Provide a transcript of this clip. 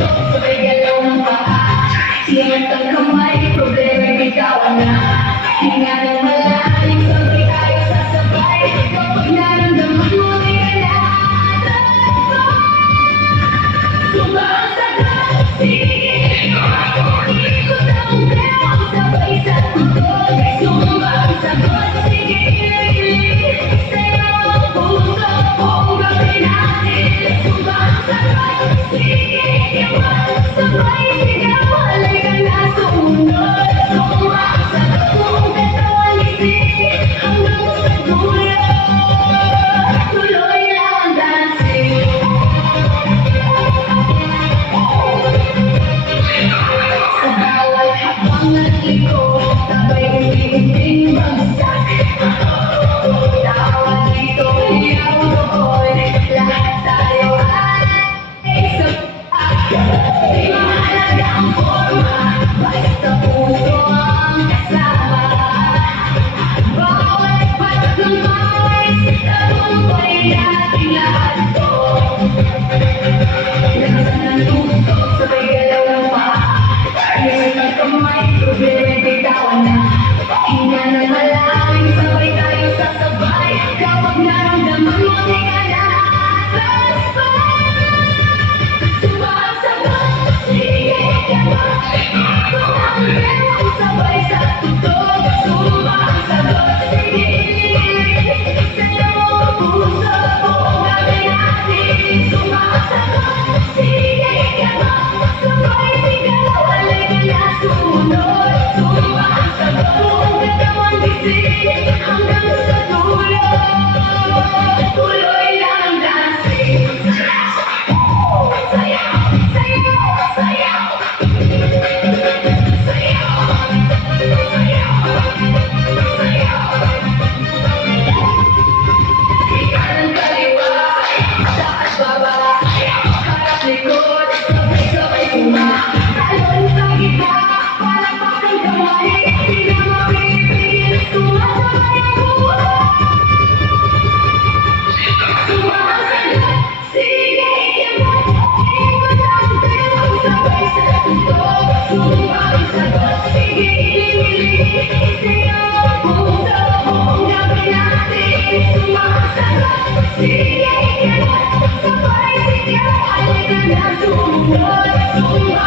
sabay galaw ng paa. Siyangat ang kamay, problema bitawan na. Hinga ng malalim, sabay tayo sasabay. Kapag naramdaman mo, di ka na sumba ang sagot, sige. Ikot ang bewang, sabay sa tutok. Sumba ang sagot, sige. Sayaw ang puso, buong gawin natin. Sumba ang sagot, sige. Sabay sigaw, halika na sumunod. Sumba ang sagot, buong katawan isip. Hanggang sa dulo, tuloy lang ang dancing. Sa bawat hakbang at liko, sabay umiinting bagsak. Tawa dito, hiyaw doon, lahat tayo ay sapat. Di mahalaga ang forma, basta puso ang kasama. Bawat patak ng pawis, tagumpay nating lahat to. Lakasan ng tugtog, sabay galaw ng paa. Iyan ang kamay, problema bitawan na. Hinga ng malalim, sabay tayo sasabay. Kapag naramdaman mo, di ka na satisfied. Sumba ang sagot, sige ka ba? Ikot ang bewang, sabay sa tutok. Sumba ang sagot, sige. Sayaw ang puso, buong gawin natin. Sumba ang sagot, sige ka ba? Sabay sigaw, halika na sumunod. Sumba ang sagot, buong katawan bisig. Hanggang sa dulo, tuloy lang ang dancing. Sayaw, sayaw, sayaw. Sayaw, sayaw. Kanan kaliwa, taas baba, harap likod, sabay-sabay talon sa gitna, palakpak ang kamay, di na mapipigil, sumasabay ang buhay. Sumba ang sagot, sige ikimot, ikot ang bewang, sabay sa tutok. Sumba ang sagot, sige ilimili, sayaw ang puso, buong gawin natin. Sumba ang sagot, sige ikimot, sabay sigaw, halika na sumunod. Sumba